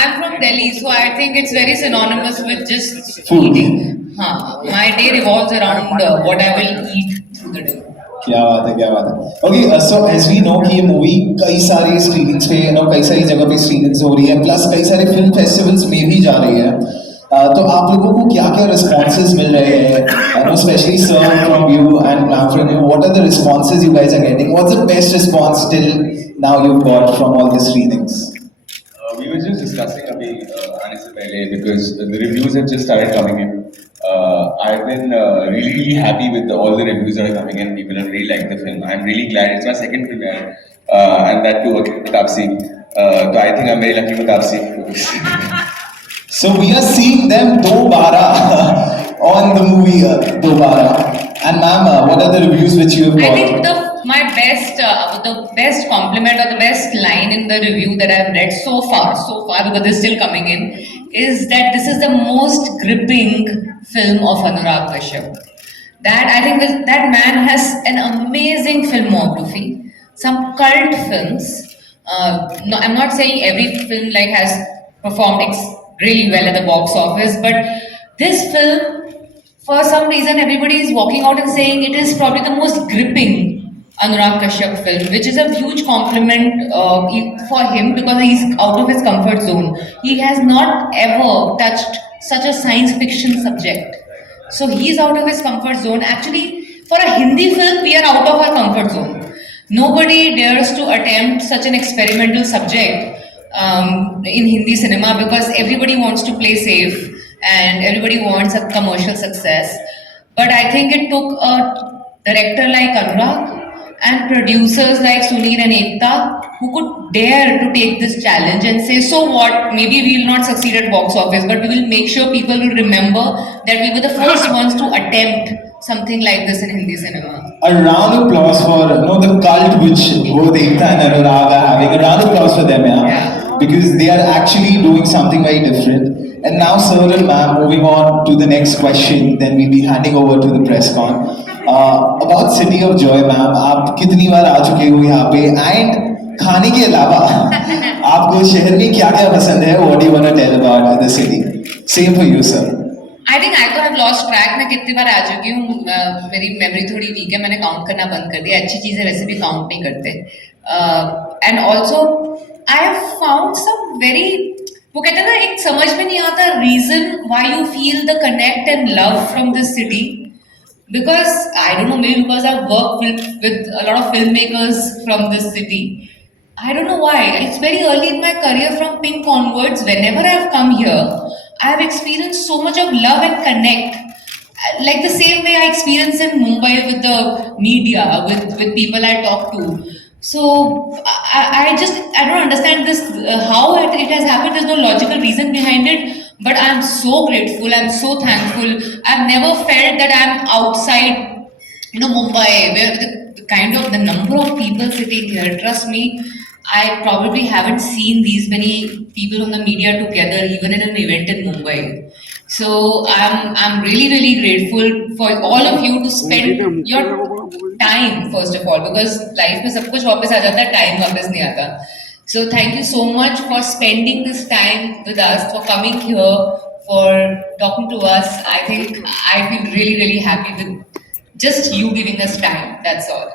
I'm from Delhi, so I think it's very synonymous with just Food. eating. My day revolves around what I will eat through the day. क्या बात है, क्या बात है. Okay, so as we know कि ये movie कई सारे स्क्रीनिंग्स पे कई सारी जगह पे स्क्रीनिंग्स हो रही है, प्लस कई सारे फिल्म फेस्टिवल्स में भी जा रही है. तो आप लोगों को क्या क्या रिस्पॉन्सेज मिल रहे हैं, specially sir from you and ma'am from you, what are the responses you guys are getting, what's the best response till now you got from all the screenings? We were just discussing abhi आने से पहले because the reviews have just started coming in. I've been really happy with all the reviews that are coming in. People have really liked the film. I'm really glad it's my second premiere, and that too with Taapsee. So I think I'm very lucky with Taapsee. So we are seeing them dobara on the movie dobara. And ma'am, what are the reviews which you have I got? think the best compliment or the best line in the review that I've read so far, because they're still coming in, is that this is the most gripping film of Anurag Kashyap. That I think that man has an amazing filmography, some cult films. No, I'm not saying every film like has performed really well at the box office, but this film, for some reason, everybody is walking out and saying it is probably the most gripping Anurag Kashyap film, which is a huge compliment for him because he's out of his comfort zone. He has not ever touched such a science fiction subject. So he's out of his comfort zone. Actually, for a Hindi film, we are out of our comfort zone. Nobody dares to attempt such an experimental subject in Hindi cinema because everybody wants to play safe and everybody wants a commercial success. But I think it took a director like Anurag and producers like Sunil and Ekta who could dare to take this challenge and say, so what, maybe we will not succeed at box office, but we will make sure people will remember that we were the first ones to attempt something like this in Hindi cinema. A round of applause for the cult which both Ekta and Anurag are having. A round of applause for them, Yeah. Because they are actually doing something very different. And now, sir and ma'am, moving on to the next question, then we'll be handing over to the press con. About City of Joy, ma'am, आप कितनी बार आ चुके हो यहाँ पे? And खाने के अलावा आपको शहर में क्या क्या पसंद है? What do you want to tell about the city? Same for you, sir. I think I तो have lost track. मैं कितनी बार आ चुकी हूँ. मेरी मेमोरी थोड़ी वीक है. मैंने काउंट करना बंद कर दिया. अच्छी चीजें वैसे भी काउंट नहीं करते. And also I have found some very, वो कहते हैं ना, एक समझ में नहीं आता reason why you feel the connect and love from this city. Because I don't know, maybe because I've worked with a lot of filmmakers from this city. I don't know why. It's very early in my career from Pink onwards. Whenever I've come here, I've experienced so much of love and connect. Like the same way I experienced in Mumbai with the media, with people I talk to. So I don't understand this, how it has happened. There's no logical reason behind it. But I'm so grateful, I'm so thankful. I've never felt that I'm outside, Mumbai, where the number of people sitting here, trust me, I probably haven't seen these many people on the media together, even in an event in Mumbai. So I'm really, really grateful for all of you to spend your time, first of all, because life में सब कुछ वापस आ जाता है, time वापस नहीं आता. So thank you so much for spending this time with us, for coming here, for talking to us. I think I feel really, really happy with just you giving us time. That's all.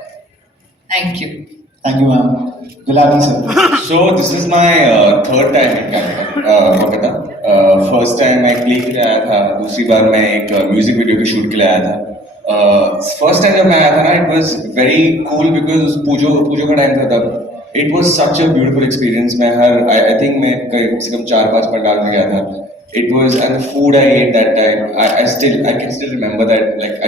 Thank you. Thank you, ma'am. Gulati, sir. So this is my third time in Kolkata. First time मैं play के लिए आया था, दूसरी बार मैं एक music video के shoot के लिए आया था. First time जब मैं आया था ना, it was very cool because पूजो का time था तब. It was such a beautiful experience. I think मैं कम से कम 4-5 पंडाल में गया था. It was, and the food I ate that time, I can still remember that. Like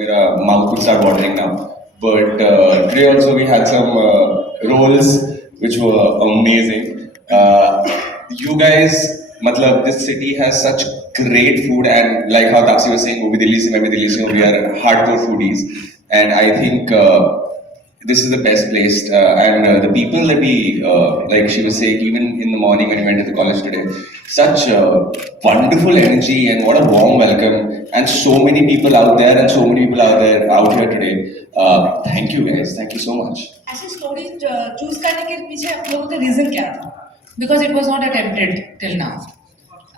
मेरा mouth will start watering now. But today also we had some rolls which were amazing. You guys, मतलब this city has such great food, and like how Taapsee was saying, वो भी दिल्ली से, मैं भी दिल्ली से हूँ. We are hardcore foodies, and I think this is the best place, and the people that we, like she was saying, even in the morning when we went to the college today, such wonderful energy and what a warm welcome, and so many people out there and so many people out here today. Thank you guys, thank you so much. ऐसी story choose करने के पीछे आप लोगों का reason क्या था? because it was not attempted till now.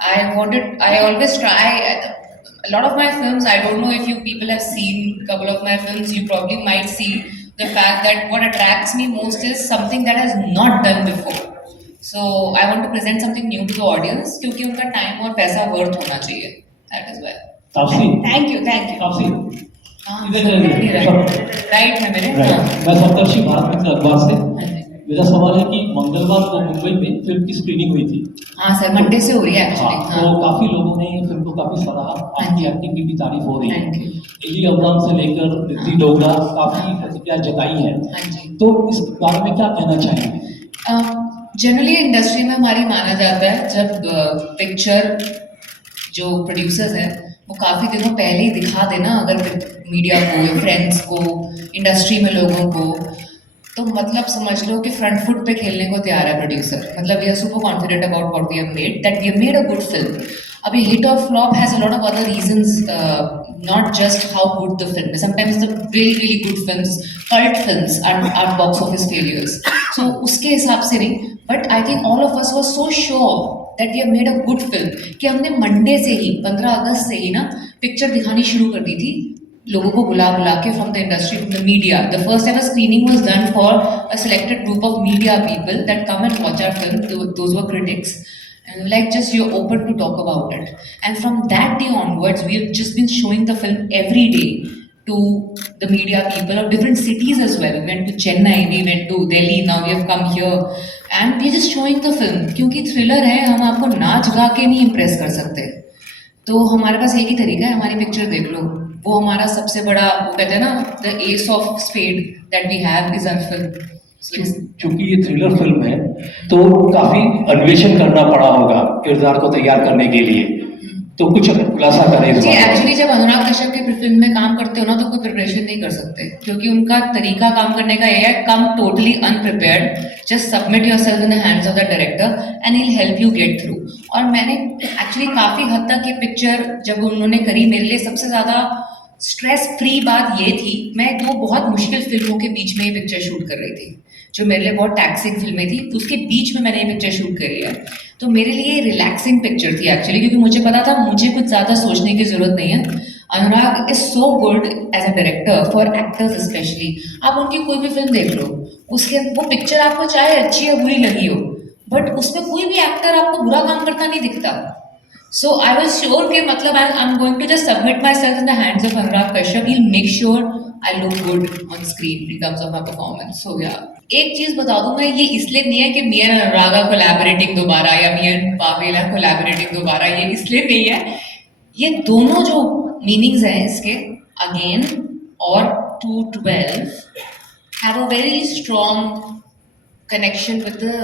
I always try. A lot of my films, I don't know if you people have seen a couple of my films, you probably might see the fact that what attracts me most is something that has not done before. So I want to present something new to the audience क्योंकि उनका time और पैसा worth होना चाहिए. That is why. Taapsee, Thank you, thank you. Taapsee, हाँ, इधर चलिए। Right है मेरे. हाँ. मैं सप्तर्षि भारत मित्र अखबार से। हाँ जी. मेरा सवाल है कि मंगलवार को मुंबई में फिल्म की स्क्रीनिंग हुई थी। हाँ सर, मंडे से हो रही है हाँ, एक्चुअली. तो काफी लोगों ने फिल्म को काफी सराहा, आपकी एक्टिंग की भी तारीफ हो रही है। Thank you. एली अब्राहम से लेकर रिद्धि डोगरा काफी प्रतिक्रिया जताई है। हाँ जी. तो इस बारे में क्या कहना चाहेंगे? जनरली इंडस्ट्री में हमारी माना जाता है जब पिक्चर जो प्रोड्यूसर्स हैं वो काफ़ी दिनों पहले ही दिखा देना अगर मीडिया को या फ्रेंड्स को इंडस्ट्री में लोगों को, तो मतलब समझ लो कि फ्रंट फुट पे खेलने को तैयार है प्रोड्यूसर. मतलब we are super confident about what we have made, that we have made a good film. अब ये हिट और flop has a lot of other reasons, not just how good the film is. Sometimes the really really good films, cult films are box office failures. So उसके हिसाब से नहीं, but I think all of us were so sure that we have made a good film कि हमने Monday से ही 15 अगस्त से ही ना picture दिखानी शुरू कर दी थी लोगों को बुला बुला के from the industry, from the media. The first ever screening was done for a selected group of media people that come and watch our film. Those were critics. And like just you're open to talk about it. And from that day onwards, we have just been showing the film every day to the media people of different cities as well. We went to Chennai, we went to Delhi, now we have come here. And we're just showing the film. क्योंकि thriller है, हम आपको नाच गा के नहीं impress कर सकते. तो हमारे पास एक ही तरीका है, हमारी पिक्चर देख लो. वो हमारा सबसे बड़ा, वो कहते हैं ना, the ace of spade that we have is our film. चूंकि ये थ्रिलर फिल्म है तो काफी अन्वेषण करना पड़ा होगा किरदार को तैयार करने के लिए, तो कुछ खुलासा करें इस जी. बारे में। एक्चुअली जब अनुराग कश्यप की फिल्म में काम करते हो ना तो कोई प्रिपरेशन नहीं कर सकते क्योंकि उनका तरीका काम करने का ये है, come totally unprepared, just submit yourself in the hands of the director and he will help you get through. और मैंने एक्चुअली काफी हद तक ये पिक्चर जब उन्होंने करी, मेरे लिए सबसे ज्यादा स्ट्रेस फ्री बात ये थी, मैं 2 बहुत मुश्किल फिल्मों के बीच में ये पिक्चर शूट कर रही थी जो मेरे लिए बहुत टैक्सिंग फिल्में थी, तो उसके बीच में मैंने ये पिक्चर शूट करी है. तो मेरे लिए रिलैक्सिंग पिक्चर थी एक्चुअली, क्योंकि मुझे पता था मुझे कुछ ज़्यादा सोचने की ज़रूरत नहीं है. Anurag is so good as a director for actors specially. आप उनकी कोई भी फिल्म देख लो, उसके वो पिक्चर आपको चाहे अच्छी या बुरी लगी हो, बट उसमें कोई भी एक्टर आपको बुरा काम करता नहीं दिखता. So I was sure कि मतलब I'm going to just submit myself in the hands of Anurag Kashyap. He'll make sure I look good on screen in terms of my performance. So yeah. एक चीज बता दूं मैं, ये इसलिए नहीं है कि मी एंड अनुरागा कोलैबोरेटिंग दोबारा या मी एंड पावेला कोलैबोरेटिंग दोबारा, ये इसलिए नहीं है. ये दोनों जो मीनिंग्स हैं इसके, अगेन और 212 have a very strong connection with the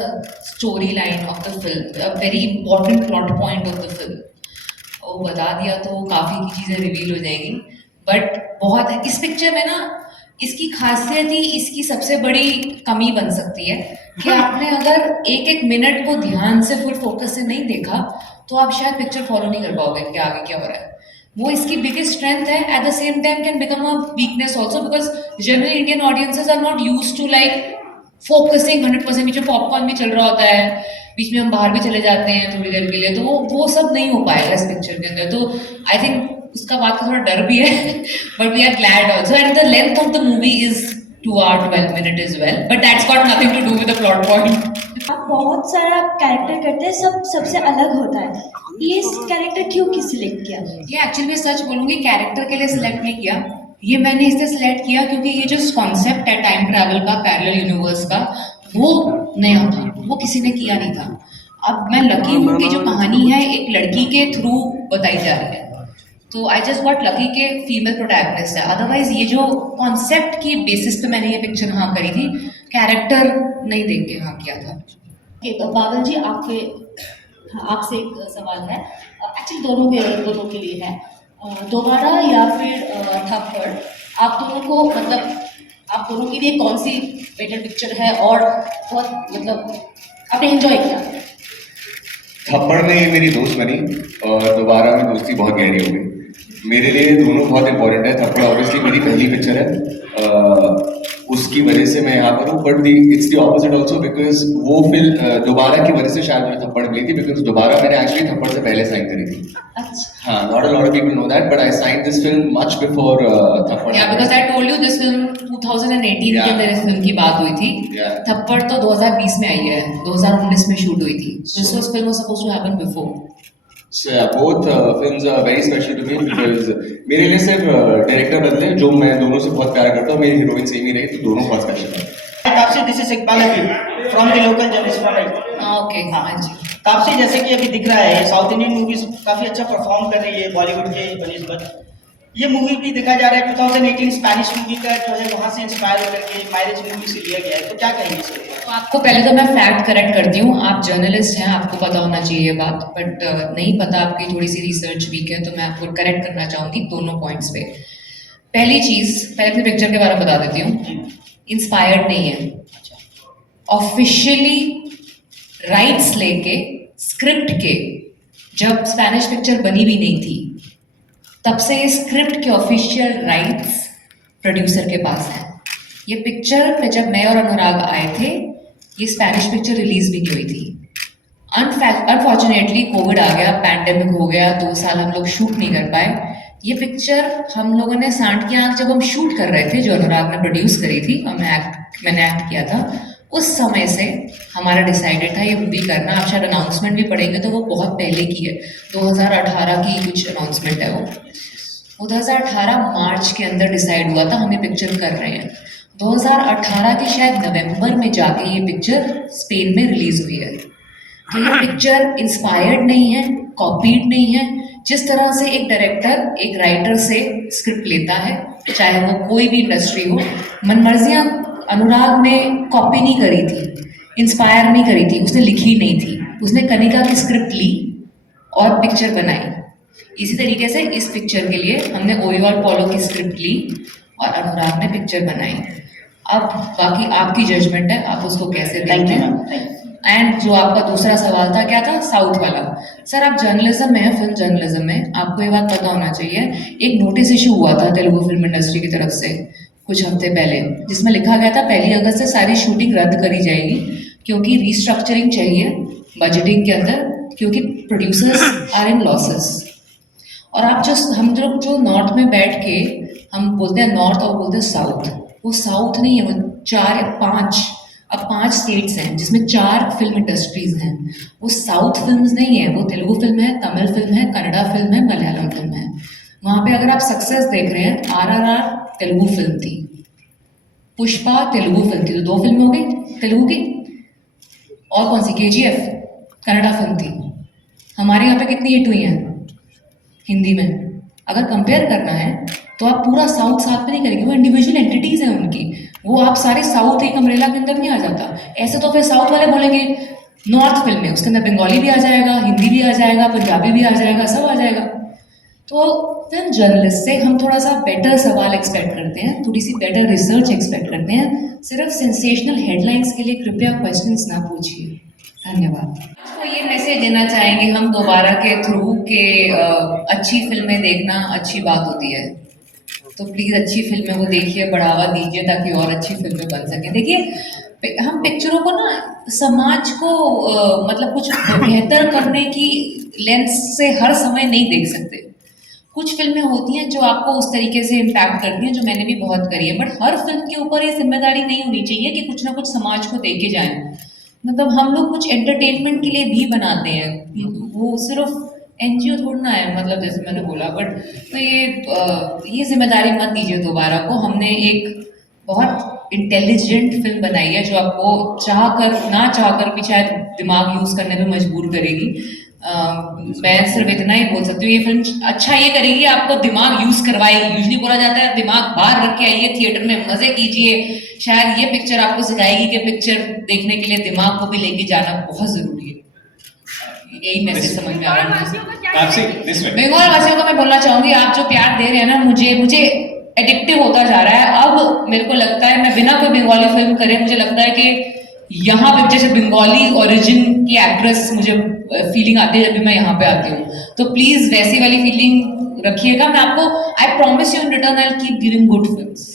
storyline of the film, a very important plot point of the film. वो बता दिया तो काफ़ी की चीज़ें रिवील हो जाएंगी, बट बहुत इस पिक्चर में ना इसकी खासियत ही इसकी सबसे बड़ी कमी बन सकती है कि आपने अगर एक एक मिनट को ध्यान से फुल फोकस से नहीं देखा तो आप शायद पिक्चर फॉलो नहीं कर पाओगे कि आगे क्या हो रहा है. वो इसकी बिगेस्ट स्ट्रेंथ है, at the same time can become a weakness also, because generally Indian audiences are not use to like focusing 100%. बीच में पॉपकॉर्न भी चल रहा होता है, बीच में हम बाहर भी चले जाते हैं थोड़ी देर के लिए, तो वो सब नहीं हो पाएगा इस पिक्चर के अंदर. तो आई थिंक उसका बात का थोड़ा डर भी है, but we are glad also. And the length of the movie is 2 hours 12 minutes as well, but that's got nothing to do with the plot point. आप बहुत सारा कैरेक्टर करते हैं, सबसे अलग होता है. ये कैरेक्टर क्यों सिलेक्ट किया? ये एक्चुअली मैं सच बोलूँगी, कैरेक्टर के लिए सिलेक्ट नहीं किया, ये मैंने इसलिए सिलेक्ट किया क्योंकि ये जो कॉन्सेप्ट है टाइम ट्रैवल का, पैरेलल यूनिवर्स का, वो नया था, वो किसी ने किया नहीं था. अब मैं लकी हूँ कि जो कहानी है एक लड़की के थ्रू बताई जा रही है, तो आई जस्ट गॉट लकी के फीमेल प्रोटैगनिस्ट है. अदरवाइज ये जो कॉन्सेप्ट की बेसिस पे मैंने ये पिक्चर हाँ करी थी, कैरेक्टर नहीं देख के हाँ किया था. बादल जी, आपसे एक सवाल है, एक्चुअली दोनों के लिए है. दोबारा या फिर थप्पड़, आप दोनों को मतलब आप दोनों के लिए कौन सी बेटर पिक्चर है और बहुत मतलब आपने एंजॉय किया? थप्पड़ में मेरी दोस्त बनी और दोबारा में दोस्ती बहुत गहरी हो गई. मेरे लिए दोनों बहुत इंपॉर्टेंट है. थप्पड़ ऑब्वियसली मेरी पहली पिक्चर है, उसकी वजह से मैं यहाँ पर हूँ, but it's the opposite also, because वो फिल्म दोबारा की वजह से शायद मुझे थप्पड़ मिली थी, बिकॉज दोबारा मैंने एक्चुअली थप्पड़ से पहले साइन करी थी. अच्छा हाँ, not a lot of people know that, but I signed this film much before थप्पड़. Yeah, because I told you this film 2018 के Yeah. अंदर इस फिल्म की बात हुई थी. Yeah. थप्पड़ तो 2020 में आई है, 2019 में शूट हुई थी. This film was supposed to happen before. So yeah, both films are very special to me because मेरे लिए सिर्फ डायरेक्टर बदले, जो मैं दोनों से बहुत प्यार करता हूँ, मेरी हीरोइन सेम ही रही, तो दोनों बहुत स्पेशल है. Taapsee, this is Iqbal Habib from the local journalist for Okay, हाँ जी. तापसी, जैसे कि अभी दिख रहा है साउथ इंडियन मूवीज काफी अच्छा परफॉर्म कर रही है बॉलीवुड के बनिस्बत. ये मूवी भी देखा जा रहा है 2018 स्पेनिश मूवी का जो है वहां से इंस्पायर होकर के मैरिज मूवी से लिया गया है, तो क्या कहेंगे इस पर? तो आपको पहले तो मैं फैक्ट करेक्ट करती हूँ. आप जर्नलिस्ट हैं, आपको पता होना चाहिए ये बात, बट नहीं पता, आपकी थोड़ी सी रिसर्च वीक है, तो मैं आपको करेक्ट करना चाहूँगी दोनों पॉइंट्स पे. पहली चीज़, पहले अपने पिक्चर के बारे में बता देती हूँ. इंस्पायर्ड नहीं है. ऑफिशियली राइट्स लेके स्क्रिप्ट के, जब स्पेनिश पिक्चर बनी भी नहीं थी, तब से स्क्रिप्ट के ऑफिशियल राइट्स प्रोड्यूसर के पास हैं. ये पिक्चर पे जब मैं और अनुराग आए थे, ये स्पेनिश पिक्चर रिलीज भी नहीं हुई थी. अनफॉर्चुनेटली कोविड आ गया, पैंडेमिक हो गया, 2 साल हम लोग शूट नहीं कर पाए. ये पिक्चर हम लोगों ने सांड की आँख जब हम शूट कर रहे थे, जो अनुराग ने प्रोड्यूस करी थी और मैंने एक्ट किया था, उस समय से हमारा डिसाइडेड था ये मूवी करना. आप शायद अनाउंसमेंट भी पढ़ेंगे तो वो बहुत पहले की है, 2018 की कुछ अनाउंसमेंट है वो. 2018 मार्च के अंदर डिसाइड हुआ था हम ये पिक्चर कर रहे हैं. 2018 के शायद नवंबर में जाके ये पिक्चर स्पेन में रिलीज हुई है. तो ये पिक्चर इंस्पायर्ड नहीं है, कॉपीड नहीं है. जिस तरह से एक डायरेक्टर एक राइटर से स्क्रिप्ट लेता है, चाहे वो कोई भी इंडस्ट्री हो, मनमर्जियाँ अनुराग ने कॉपी नहीं करी थी, इंस्पायर नहीं करी थी, उसने लिखी नहीं थी. उसने कनिका की स्क्रिप्ट ली और पिक्चर बनाई. इसी तरीके से इस पिक्चर के लिए हमने ओरियोल पोलो की स्क्रिप्ट ली और अनुराग ने पिक्चर बनाई. अब बाकी आपकी जजमेंट है, आप उसको कैसे थैंक देखते यू हैं. मैम. एंड जो आपका दूसरा सवाल था, क्या था? साउथ वाला. सर, आप जर्नलिज्म में हैं, फिल्म जर्नलिज्म में, आपको ये बात पता होना चाहिए. एक नोटिस इशू हुआ था तेलुगु फिल्म इंडस्ट्री की तरफ से कुछ हफ्ते पहले, जिसमें लिखा गया था 1 अगस्त से सारी शूटिंग रद्द करी जाएगी, क्योंकि रीस्ट्रक्चरिंग चाहिए बजटिंग के अंदर, क्योंकि प्रोड्यूसर्स आर इन लॉसेस. और आप हम लोग जो नॉर्थ में बैठ के हम बोलते हैं नॉर्थ और बोलते हैं साउथ, वो साउथ नहीं है, वो 4 या 5, अब 5 स्टेट्स हैं जिसमें 4 फिल्म इंडस्ट्रीज हैं. वो साउथ फिल्म्स नहीं है, वो तेलुगु फिल्म है, तमिल फिल्म है, कन्नड़ा फिल्म है, मलयालम फिल्म है. वहाँ पे अगर आप सक्सेस देख रहे हैं, RRR तेलुगु फिल्म थी, पुष्पा तेलुगु फिल्म थी, तो 2 फिल्में हो गई तेलुगु की. और कौन सी? KGF कन्नड़ा फिल्म थी. हमारे यहाँ पे कितनी हिट हुई हैं हिंदी में? अगर कंपेयर करना है तो आप पूरा साउथ साथ में नहीं करेंगे, वो इंडिविजुअल एंटिटीज हैं उनकी. वो आप सारे साउथ एक अम्ब्रेला के अंदर नहीं आ जाता. ऐसे तो फिर साउथ वाले बोलेंगे नॉर्थ फिल्म में, उसके अंदर बंगाली भी आ जाएगा, हिंदी भी आ जाएगा, पंजाबी भी आ जाएगा, सब आ जाएगा. तो फिल्म जर्नलिस्ट से हम थोड़ा सा बेटर सवाल एक्सपेक्ट करते हैं, थोड़ी सी बेटर रिसर्च एक्सपेक्ट करते हैं. सिर्फ सेंसेशनल हेडलाइंस के लिए कृपया क्वेश्चंस ना पूछिए. धन्यवाद. तो ये मैसेज देना चाहेंगे हम दोबारा के थ्रू के अच्छी फिल्में देखना अच्छी बात होती है, तो प्लीज़ अच्छी फिल्में वो देखिए, बढ़ावा दीजिए ताकि और अच्छी फिल्में बन सकें. देखिए, हम पिक्चरों को ना समाज को मतलब कुछ बेहतर करने की लेंस से हर समय नहीं देख सकते. कुछ फिल्में होती हैं जो आपको उस तरीके से इम्पैक्ट करती हैं, जो मैंने भी बहुत करी है, बट हर फिल्म के ऊपर ये जिम्मेदारी नहीं होनी चाहिए कि कुछ ना कुछ समाज को दे के जाएं. मतलब हम लोग कुछ एंटरटेनमेंट के लिए भी बनाते हैं, वो सिर्फ NGO थोड़ा ना है, मतलब जैसे मैंने बोला. बट तो ये जिम्मेदारी मत दीजिए दोबारा को. हमने एक बहुत इंटेलिजेंट फिल्म बनाई है जो आपको चाह कर ना चाह कर भी शायद दिमाग यूज़ करने पे मजबूर करेगी. मैं सिर्फ इतना ही बोल सकती हूँ, ये फिल्म अच्छा ये करेगी, आपको दिमाग यूज़ करवाएगी. यूजली बोला जाता है दिमाग बाहर रख के आइए, थिएटर में मज़े कीजिए. शायद ये पिक्चर आपको सिखाएगी कि पिक्चर देखने के लिए दिमाग को भी लेके जाना बहुत ज़रूरी है. यही मैसेज समझ में आ रहा है. बंगाल वासियों को मैं बोलना चाहूँगी, आप जो प्यार दे रहे हैं ना मुझे एडिक्टिव होता जा रहा है. अब मेरे को लगता है मैं बिना कोई बंगाली फिल्म करे, मुझे लगता है कि यहाँ पे जैसे बंगाली ओरिजिन की एक्ट्रेस मुझे फीलिंग आती है जब भी मैं यहाँ पे आती हूँ. तो प्लीज़ वैसी वाली फीलिंग रखिएगा. मैं आपको I promise you in return I will keep giving good films.